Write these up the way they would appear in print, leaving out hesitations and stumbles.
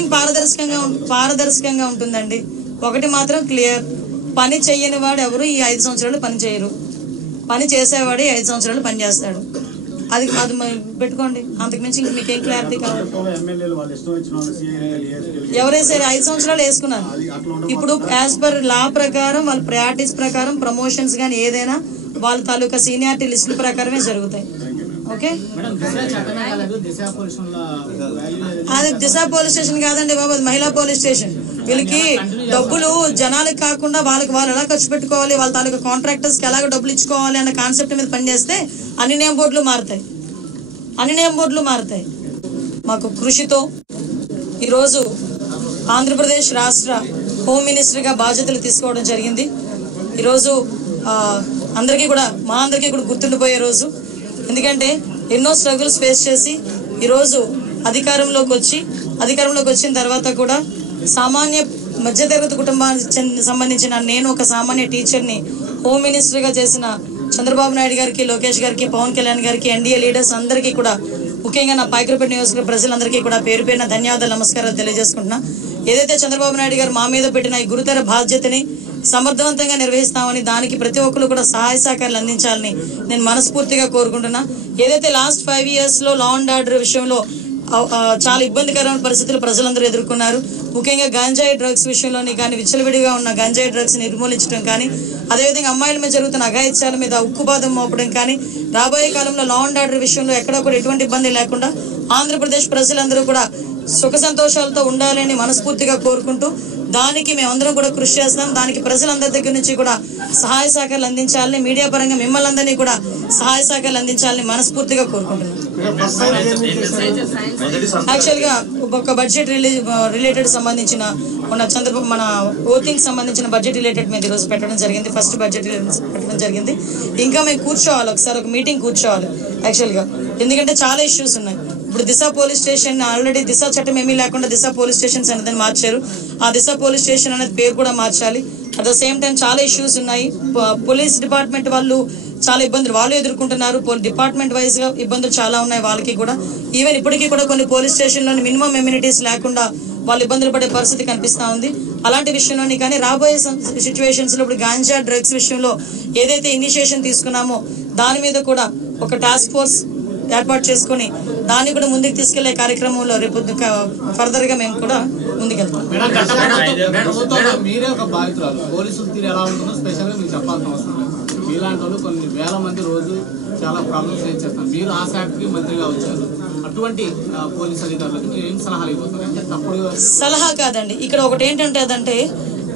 Everything పారదర్శకంగా ఉంటుందండి. ఒకటి మాత్రం క్లియర్, పని చెయ్యని వాడు ఎవరు ఈ 5 సంవత్సరాలు పని చేయరు, పని చేసేవాడు 5 సంవత్సరాలు పని చేస్తాడు. అది పెట్టుకోండి, అంతకుమించి మీకేం క్లారిటీ కావాలి? ఎవరైనా సరే 5 సంవత్సరాలు వేసుకున్నారు. ఇప్పుడు యాజ్ పర్ లా ప్రకారం వాళ్ళ ప్రయారిటీస్ ప్రకారం ప్రమోషన్స్ కానీ ఏదైనా వాళ్ళ తాలూకా సీనియారిటీ లిస్టుల ప్రకారమే జరుగుతాయి. ఓకే, అది దిశ పోలీస్ స్టేషన్ కాదండి బాబు, అది మహిళా పోలీస్ స్టేషన్. వీళ్ళకి డబ్బులు జనాలకు కాకుండా వాళ్ళకి వాళ్ళు ఎలా ఖర్చు పెట్టుకోవాలి, వాళ్ళ తాలూకా కాంట్రాక్టర్స్ కి ఎలాగ డబ్బులు ఇచ్చుకోవాలి అన్న కాన్సెప్ట్ మీద పనిచేస్తే అన్ని నేమ్ బోర్డులు మారుతాయి. మాకు కృషితో ఈరోజు ఆంధ్రప్రదేశ్ రాష్ట్ర హోమ్ మినిస్టర్గా బాధ్యతలు తీసుకోవడం జరిగింది. ఈరోజు అందరికీ కూడా మా అందరికీ కూడా గుర్తుండిపోయే రోజు. ఎందుకంటే ఎన్నో స్ట్రగుల్స్ ఫేస్ చేసి ఈరోజు అధికారంలోకి వచ్చిన తర్వాత కూడా సామాన్య మధ్యతరగతి కుటుంబానికి సంబంధించిన నేను ఒక సామాన్య టీచర్ని హోమ్ మినిస్టర్గా చేసిన చంద్రబాబు నాయుడు గారికి, లోకేష్ గారికి, పవన్ కళ్యాణ్ గారికి, ఎన్డీఏ లీడర్స్ అందరికీ కూడా, ముఖ్యంగా నా పాయకరపేట నియోజకవర్గ ప్రజలందరికీ కూడా పేరు పేరున ధన్యవాదాలు, నమస్కారాలు తెలియజేసుకుంటున్నా. ఏదైతే చంద్రబాబు నాయుడు గారు మా మీద పెట్టిన ఈ గురుతర బాధ్యతని సమర్థవంతంగా నిర్వహిస్తామని, దానికి ప్రతి ఒక్కరు కూడా సహాయ సహకారాలు అందించాలని నేను మనస్ఫూర్తిగా కోరుకుంటున్నా. ఏదైతే లాస్ట్ 5 years లో లా అండ్ ఆర్డర్ విషయంలో చాలా ఇబ్బందికరమైన పరిస్థితులు ప్రజలందరూ ఎదుర్కొన్నారు. ముఖ్యంగా గంజాయి డ్రగ్స్ విషయంలోని కానీ, విచ్చలవిడిగా ఉన్న గంజాయి డ్రగ్స్ నిర్మూలించడం కానీ, అదేవిధంగా అమ్మాయిల మీద జరుగుతున్న అఘాయిత్యాల మీద ఉక్కుపాదం మోపడం కానీ, రాబోయే కాలంలో లా అండ్ ఆర్డర్ విషయంలో ఎక్కడా కూడా ఎటువంటి ఇబ్బంది లేకుండా ఆంధ్రప్రదేశ్ ప్రజలందరూ కూడా సుఖ సంతోషాలతో ఉండాలని మనస్ఫూర్తిగా కోరుకుంటూ, దానికి మేమందరం కూడా కృషి చేస్తాం. దానికి ప్రజలందరి దగ్గర నుంచి కూడా సహాయ సహకారాలు అందించాలని, మీడియా పరంగా మిమ్మల్ని అందరినీ కూడా సహాయ సహకారాలు అందించాలని మనస్ఫూర్తిగా కోరుకుంటున్నాం. యాక్చువల్ గా ఒక బడ్జెట్ రిలేటెడ్ సంబంధించిన మన ఓటింగ్ సంబంధించిన బడ్జెట్ రిలేటెడ్ మీద ఈరోజు పెట్టడం జరిగింది. ఫస్ట్ బడ్జెట్ పెట్టడం జరిగింది. ఇంకా మేము కూర్చోవాలి, ఒకసారి ఒక మీటింగ్ కూర్చోవాలి యాక్చువల్ గా. ఎందుకంటే చాలా ఇష్యూస్ ఉన్నాయి. ఇప్పుడు దిశ పోలీస్ స్టేషన్ ఆల్రెడీ దిశ చట్టం ఏమీ లేకుండా దిశ పోలీస్ స్టేషన్స్ అనేది మార్చారు. ఆ దిశ పోలీస్ స్టేషన్ అనేది పేరు కూడా మార్చాలి. అట్ ద సేమ్ టైం చాలా ఇష్యూస్ ఉన్నాయి. పోలీస్ డిపార్ట్మెంట్ వాళ్ళు చాలా ఇబ్బందులు వాళ్ళు ఎదుర్కొంటున్నారు. డిపార్ట్మెంట్ వైజ్ గా ఇబ్బందులు చాలా ఉన్నాయి వాళ్ళకి కూడా. ఈవెన్ ఇప్పటికీ కూడా కొన్ని పోలీస్ స్టేషన్లోని మినిమం ఎమ్యూనిటీస్ లేకుండా వాళ్ళు ఇబ్బందులు పడే పరిస్థితి కనిపిస్తా ఉంది. అలాంటి విషయంలోని కానీ రాబోయే సిచ్యువేషన్స్ లో ఇప్పుడు గాంజా డ్రగ్స్ విషయంలో ఏదైతే ఇనిషియేషన్ తీసుకున్నామో దాని మీద కూడా ఒక టాస్క్ ఫోర్స్ ఏర్పాటు చేసుకుని దాన్ని కూడా ముందుకు తీసుకెళ్లే కార్యక్రమంలో రేపు ఫర్దర్ గా మేము కూడా ముందుకెళ్తాం. మీలాంటి వాళ్ళు కొన్ని వేల మంది రోజు చాలా ప్రాబ్లమ్స్ ఫేస్ చేస్తారు. మీరు ఆ శాఖకి మంత్రిగా వచ్చారు, అటువంటి పోలీస్ అధికారులకు మీరు ఏం సలహాలు ఇవ్వబోతారు? అంటే తప్పుడు సలహా కాదండి. ఇక్కడ ఒకటి ఏంటంటే అదంటే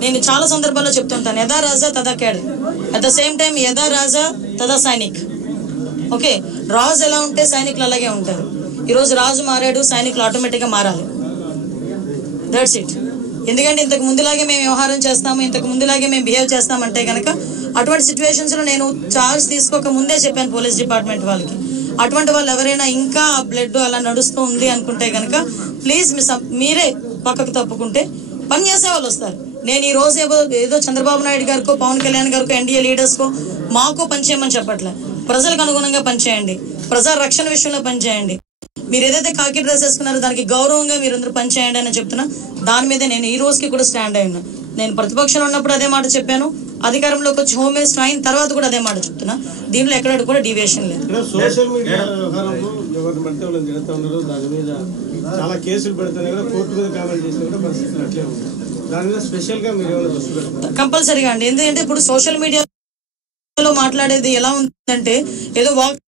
నేను చాలా సందర్భాల్లో చెప్తుంటాను, యథా రాజా తదా క్యాడ్, అట్ ద సేమ్ టైం యథా రాజా తదా సైనిక్. ఓకే, రాజు ఎలా ఉంటే సైనికులు అలాగే ఉంటారు. ఈరోజు రాజు మారాడు, సైనికులు ఆటోమేటిక్ గా మారాలి. That's it. ఎందుకంటే ఇంతకు ముందులాగే మేము వ్యవహారం చేస్తాము, ఇంతకు ముందులాగే మేము బిహేవ్ చేస్తామంటే కనుక అటువంటి సిచ్యువేషన్స్ లో నేను చార్జ్ తీసుకోక ముందే చెప్పాను పోలీస్ డిపార్ట్మెంట్ వాళ్ళకి, అటువంటి వాళ్ళు ఎవరైనా ఇంకా బ్లడ్ అలా నడుస్తూ ఉంది అనుకుంటే కనుక ప్లీజ్ మీరే పక్కకు తప్పుకుంటే పని చేసే వాళ్ళు వస్తారు. నేను ఈ రోజు ఏదో చంద్రబాబు నాయుడు గారికో, పవన్ కళ్యాణ్ గారికో, ఎన్డీఏ లీడర్స్ కో మాకో పనిచేయమని చెప్పట్లే. ప్రజలకు అనుగుణంగా పనిచేయండి, ప్రజా రక్షణ విషయంలో పనిచేయండి. మీరు ఏదైతే కాకి డ్రెస్ వేసుకున్నారో దానికి గౌరవంగా మీరందరూ పనిచేయండి అని చెప్తున్నా. దాని మీద నేను ఈ రోజుకి కూడా స్టాండ్ అయి ఉన్నా. నేను ప్రతిపక్షంలో ఉన్నప్పుడు అదే మాట చెప్పాను, అధికారంలోకి వచ్చి హోమ్ మినిస్టర్ అయిన తర్వాత కూడా అదే మాట చెప్తున్నా. దీంట్లో ఎక్కడ కూడా డీవియేషన్ లేదు. సోషల్ మీడియా వ్యవహారంలో ఎవరిమంటే వాళ్ళని జరుగుతూ ఉన్నారు, దాని మీద చాలా కేసులు పెడుతున్నా కూడా కోర్టు మీద కామెంట్ చేసినా కూడా పరిస్థితులు అట్లే ఉంది. దాని మీద స్పెషల్ గా మీరు ఏమైనా దృష్టి పెడతారు? కంపల్సరీగా అండి. ఎందుకంటే ఇప్పుడు సోషల్ మీడియాలో మాట్లాడేది ఎలా ఉందంటే ఏదో వాక్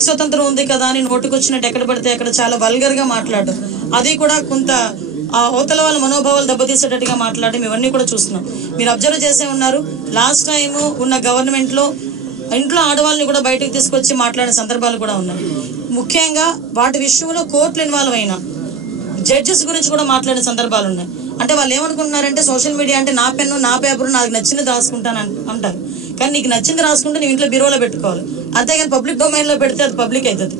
స్వతంత్రం ఉంది కదా అని నోటుకొచ్చినట్టు ఎక్కడ పడితే అక్కడ చాలా వల్గర్ గా మాట్లాడడం, అది కూడా కొంత అవతల వాళ్ళ మనోభావాలు దెబ్బతీసేటట్టుగా మాట్లాడడం, ఇవన్నీ కూడా చూస్తున్నాం. మీరు అబ్జర్వ్ చేసే ఉన్నారు, లాస్ట్ టైం ఉన్న గవర్నమెంట్ లో ఇంట్లో ఆడవాళ్ళని కూడా బయటకు తీసుకొచ్చి మాట్లాడిన సందర్భాలు కూడా ఉన్నాయి. ముఖ్యంగా వాటి విషయంలో కోర్టులు ఇన్వాల్వ్ అయిన జడ్జెస్ గురించి కూడా మాట్లాడిన సందర్భాలు ఉన్నాయి. అంటే వాళ్ళు ఏమనుకుంటున్నారంటే సోషల్ మీడియా అంటే నా పెన్ను, నా పేపర్, నాకు నచ్చినది రాసుకుంటాను అంటారు. కానీ నీకు నచ్చింది రాసుకుంటే నువ్వు ఇంట్లో బీరోలో పెట్టుకోవాలి, అంతేగాని పబ్లిక్ డొమైన్ లో పెడితే అది పబ్లిక్ అవుతుంది.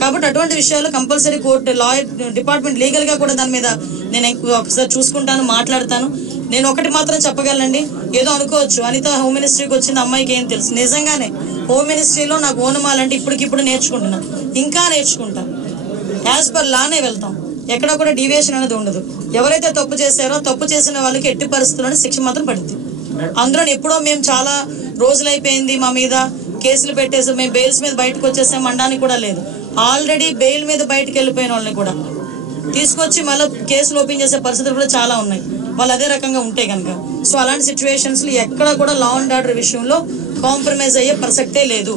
కాబట్టి అటువంటి విషయాలు compulsory court, lawyer department legal గా కూడా దాని మీద నేను ఒకసారి చూసుకుంటాను, మాట్లాడతాను. నేను ఒకటి మాత్రం చెప్పగలనండి, ఏదో అనుకోవచ్చు అనిత హోమ్ మినిస్ట్రీకి వచ్చింది అమ్మాయికి ఏం తెలుసు. నిజంగానే హోమ్ మినిస్ట్రీలో నాకు ఓనమాలంటే ఇప్పటికిప్పుడు నేర్చుకుంటున్నా, ఇంకా నేర్చుకుంటా. యాజ్ పర్ లానే వెళ్తాం, ఎక్కడ కూడా డీవియేషన్ అనేది ఉండదు. ఎవరైతే తప్పు చేశారో తప్పు చేసిన వాళ్ళకి ఎట్టి పరిస్థితుల్లోనే శిక్ష మాత్రం పడింది. అందులో ఎప్పుడో మేము చాలా రోజులైపోయింది మా మీద కేసులు పెట్టేసి మేము బెయిల్స్ మీద బయటకు వచ్చేసాం అనడానికి కూడా లేదు. ఆల్రెడీ బెయిల్ మీద బయటకు వెళ్ళిపోయిన వాళ్ళని కూడా తీసుకొచ్చి మళ్ళీ కేసులు ఓపెన్ చేసే పరిస్థితులు కూడా చాలా ఉన్నాయి వాళ్ళు అదే రకంగా ఉంటే కనుక. సో అలాంటి సిచ్యువేషన్స్ లో ఎక్కడ కూడా లా అండ్ ఆర్డర్ విషయంలో కాంప్రమైజ్ అయ్యే ప్రసక్తే లేదు.